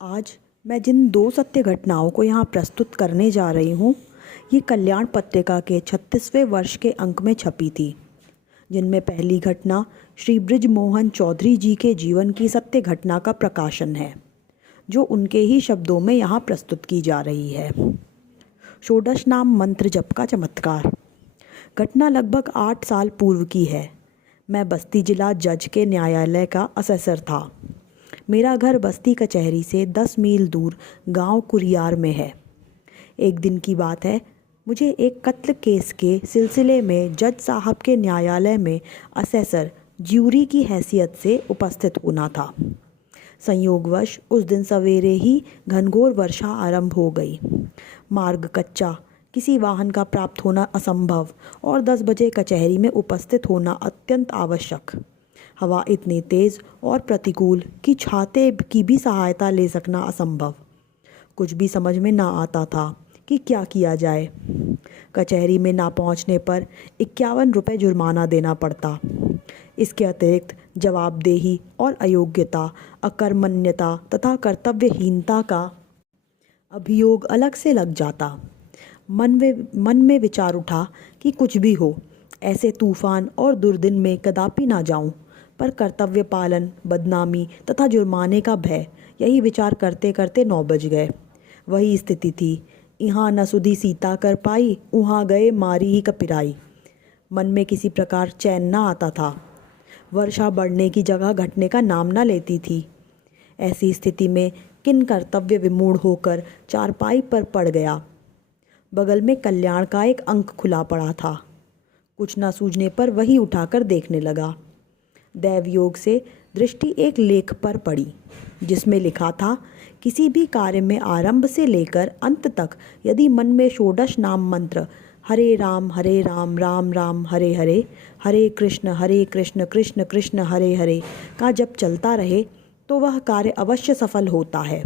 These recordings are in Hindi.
आज मैं जिन दो सत्य घटनाओं को यहाँ प्रस्तुत करने जा रही हूँ, ये कल्याण पत्रिका के 36वें वर्ष के अंक में छपी थी, जिनमें पहली घटना श्री बृजमोहन चौधरी जी के जीवन की सत्य घटना का प्रकाशन है, जो उनके ही शब्दों में यहाँ प्रस्तुत की जा रही है। षोडश नाम मंत्र जप का चमत्कार। घटना लगभग 8 साल पूर्व की है। मैं बस्ती जिला जज के न्यायालय का असेसर था। मेरा घर बस्ती कचहरी से 10 मील दूर गांव कुरियार में है। एक दिन की बात है, मुझे एक कत्ल केस के सिलसिले में जज साहब के न्यायालय में असेसर ज्यूरी की हैसियत से उपस्थित होना था। संयोगवश उस दिन सवेरे ही घनघोर वर्षा आरंभ हो गई। मार्ग कच्चा, किसी वाहन का प्राप्त होना असंभव और 10 बजे कचहरी में उपस्थित होना अत्यंत आवश्यक। हवा इतनी तेज़ और प्रतिकूल कि छाते की भी सहायता ले सकना असंभव। कुछ भी समझ में ना आता था कि क्या किया जाए। कचहरी में ना पहुंचने पर 51 रुपये जुर्माना देना पड़ता। इसके अतिरिक्त जवाबदेही और अयोग्यता, अकर्मण्यता तथा कर्तव्यहीनता का अभियोग अलग से लग जाता। मन में विचार उठा कि कुछ भी हो, ऐसे तूफान और दुर्दिन में कदापि ना जाऊं, पर कर्तव्य पालन, बदनामी तथा जुर्माने का भय, यही विचार करते करते 9 बज गए। वही स्थिति थी, यहाँ न सुधी सीता कर पाई, उहाँ गए मारी ही कपिराई। मन में किसी प्रकार चैन न आता था। वर्षा बढ़ने की जगह घटने का नाम न लेती थी। ऐसी स्थिति में किन कर्तव्य विमूढ़ होकर चारपाई पर पड़ गया। बगल में कल्याण का एक अंक खुला पड़ा था। कुछ न सूझने पर वही उठाकर देखने लगा। दैवयोग से दृष्टि एक लेख पर पड़ी, जिसमें लिखा था, किसी भी कार्य में आरंभ से लेकर अंत तक यदि मन में षोडश नाम मंत्र हरे राम राम राम हरे हरे, हरे कृष्ण कृष्ण कृष्ण हरे हरे का जप चलता रहे तो वह कार्य अवश्य सफल होता है।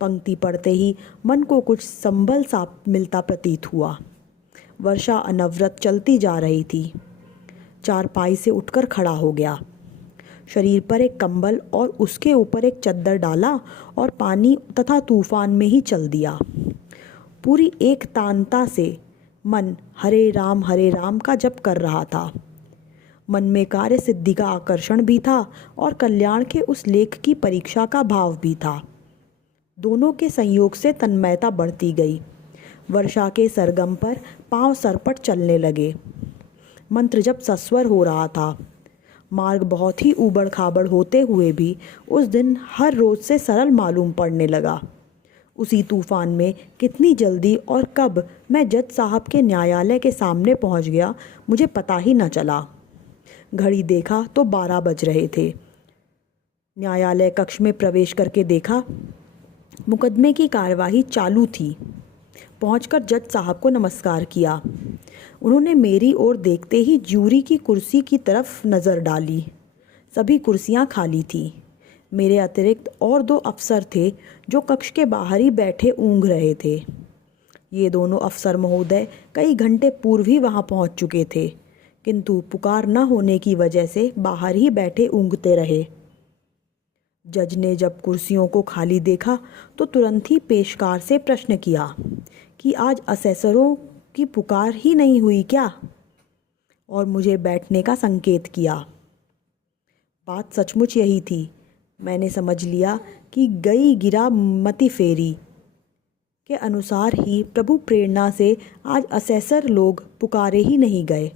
पंक्ति पढ़ते ही मन को कुछ संबल सा मिलता प्रतीत हुआ। वर्षा अनवरत चलती जा रही थी। चारपाई से उठकर खड़ा हो गया। शरीर पर एक कंबल और उसके ऊपर एक चद्दर डाला और पानी तथा तूफान में ही चल दिया। पूरी एक तानता से मन हरे राम का जप कर रहा था। मन में कार्य सिद्धि का आकर्षण भी था और कल्याण के उस लेख की परीक्षा का भाव भी था। दोनों के संयोग से तन्मयता बढ़ती गई। वर्षा के सरगम पर पांव सरपट चलने लगे। मंत्र जप सस्वर हो रहा था। मार्ग बहुत ही ऊबड़ खाबड़ होते हुए भी उस दिन हर रोज से सरल मालूम पड़ने लगा। उसी तूफान में कितनी जल्दी और कब मैं जज साहब के न्यायालय के सामने पहुंच गया, मुझे पता ही न चला। घड़ी देखा तो 12 बज रहे थे। न्यायालय कक्ष में प्रवेश करके देखा, मुकदमे की कार्यवाही चालू थी। पहुंचकर जज साहब को नमस्कार किया। उन्होंने मेरी ओर देखते ही ज्यूरी की कुर्सी की तरफ नज़र डाली। सभी कुर्सियां खाली थीं। मेरे अतिरिक्त और 2 अफसर थे जो कक्ष के बाहर ही बैठे ऊँघ रहे थे। ये दोनों अफसर महोदय कई घंटे पूर्व ही वहाँ पहुँच चुके थे, किंतु पुकार न होने की वजह से बाहर ही बैठे ऊँघते रहे। जज ने जब कुर्सियों को खाली देखा तो तुरंत ही पेशकार से प्रश्न किया कि आज असेसरों की पुकार ही नहीं हुई क्या, और मुझे बैठने का संकेत किया। बात सचमुच यही थी। मैंने समझ लिया कि गई गिरा मति फेरी के अनुसार ही प्रभु प्रेरणा से आज असेसर लोग पुकारे ही नहीं गए।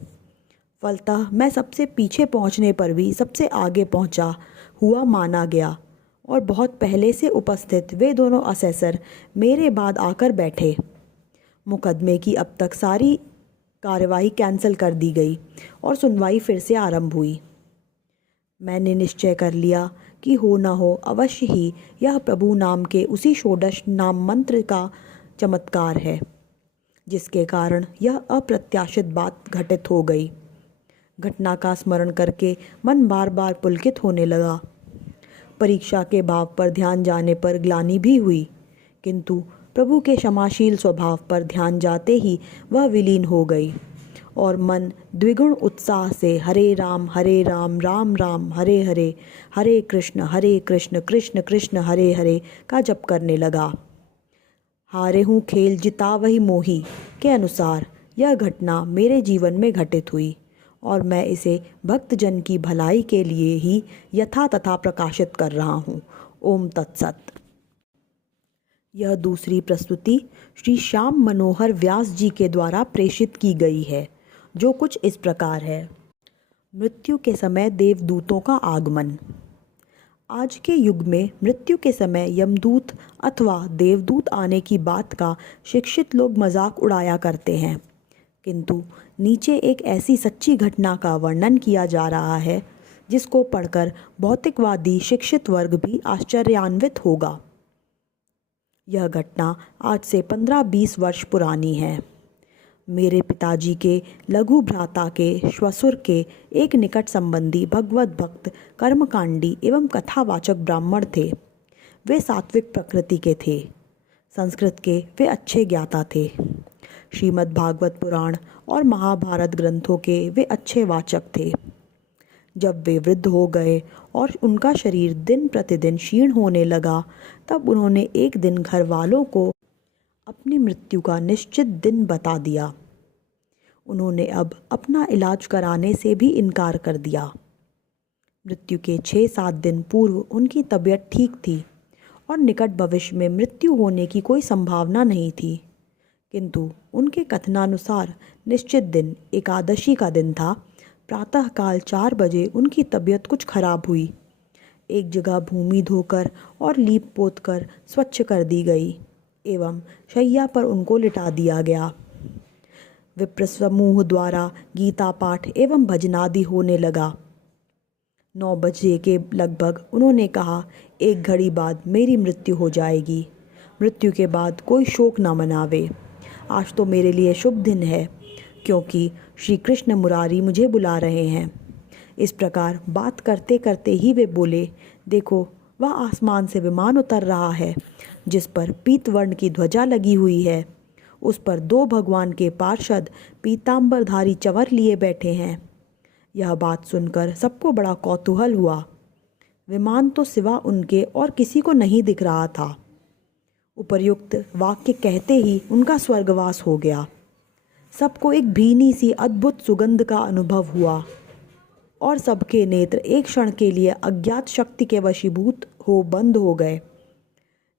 फलतः मैं सबसे पीछे पहुंचने पर भी सबसे आगे पहुंचा हुआ माना गया और बहुत पहले से उपस्थित वे दोनों असेसर मेरे बाद आकर बैठे। मुकदमे की अब तक सारी कार्यवाही कैंसिल कर दी गई और सुनवाई फिर से आरंभ हुई। मैंने निश्चय कर लिया कि हो न हो अवश्य ही यह प्रभु नाम के उसी षोडश नाम मंत्र का चमत्कार है, जिसके कारण यह अप्रत्याशित बात घटित हो गई। घटना का स्मरण करके मन बार बार पुलकित होने लगा। परीक्षा के भाव पर ध्यान जाने पर ग्लानि भी हुई, किंतु प्रभु के क्षमाशील स्वभाव पर ध्यान जाते ही वह विलीन हो गई और मन द्विगुण उत्साह से हरे राम राम राम हरे हरे, हरे कृष्ण कृष्ण कृष्ण हरे हरे का जप करने लगा। हारे हूँ खेल जिता वही मोही के अनुसार यह घटना मेरे जीवन में घटित हुई और मैं इसे भक्तजन की भलाई के लिए ही यथा तथा प्रकाशित कर रहा हूँ। ओम तत्सत। यह दूसरी प्रस्तुति श्री श्याम मनोहर व्यास जी के द्वारा प्रेषित की गई है, जो कुछ इस प्रकार है। मृत्यु के समय देवदूतों का आगमन। आज के युग में मृत्यु के समय यमदूत अथवा देवदूत आने की बात का शिक्षित लोग मजाक उड़ाया करते हैं, किंतु नीचे एक ऐसी सच्ची घटना का वर्णन किया जा रहा है जिसको पढ़कर भौतिकवादी शिक्षित वर्ग भी आश्चर्यान्वित होगा। यह घटना आज से 15-20 वर्ष पुरानी है। मेरे पिताजी के लघु भ्राता के श्वशुर के एक निकट संबंधी भगवत भक्त कर्मकांडी एवं कथावाचक ब्राह्मण थे। वे सात्विक प्रकृति के थे। संस्कृत के वे अच्छे ज्ञाता थे। श्रीमद् भागवत पुराण और महाभारत ग्रंथों के वे अच्छे वाचक थे। जब वे वृद्ध हो गए और उनका शरीर दिन प्रतिदिन क्षीण होने लगा, तब उन्होंने एक दिन घर वालों को अपनी मृत्यु का निश्चित दिन बता दिया। उन्होंने अब अपना इलाज कराने से भी इनकार कर दिया। मृत्यु के 6-7 दिन पूर्व उनकी तबीयत ठीक थी और निकट भविष्य में मृत्यु होने की कोई संभावना नहीं थी, किंतु उनके कथनानुसार निश्चित दिन एकादशी का दिन था। प्रातःकाल 4 बजे उनकी तबीयत कुछ खराब हुई। एक जगह भूमि धोकर और लीप पोत कर स्वच्छ कर दी गई एवं शैया पर उनको लिटा दिया गया। विप्र समूह द्वारा गीता पाठ एवं भजनादि होने लगा। 9 बजे के लगभग उन्होंने कहा, 1 घड़ी बाद मेरी मृत्यु हो जाएगी। मृत्यु के बाद कोई शोक न मनावे। आज तो मेरे लिए शुभ दिन है, क्योंकि श्री कृष्ण मुरारी मुझे बुला रहे हैं। इस प्रकार बात करते करते ही वे बोले, देखो वह आसमान से विमान उतर रहा है, जिस पर पीतवर्ण की ध्वजा लगी हुई है। उस पर 2 भगवान के पार्षद पीतांबरधारी चंवर लिए बैठे हैं। यह बात सुनकर सबको बड़ा कौतूहल हुआ। विमान तो सिवा उनके और किसी को नहीं दिख रहा था। उपर्युक्त वाक्य कहते ही उनका स्वर्गवास हो गया। सबको एक भीनी सी अद्भुत सुगंध का अनुभव हुआ और सबके नेत्र एक क्षण के लिए अज्ञात शक्ति के वशीभूत हो बंद हो गए।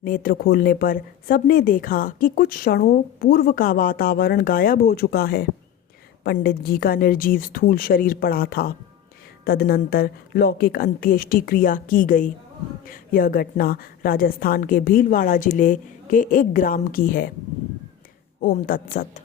नेत्र खोलने पर सबने देखा कि कुछ क्षणों पूर्व का वातावरण गायब हो चुका है। पंडित जी का निर्जीव स्थूल शरीर पड़ा था। तदनंतर लौकिक अंत्येष्टि क्रिया की गई। यह घटना राजस्थान के भीलवाड़ा जिले के एक ग्राम की है। ओम तत्सत।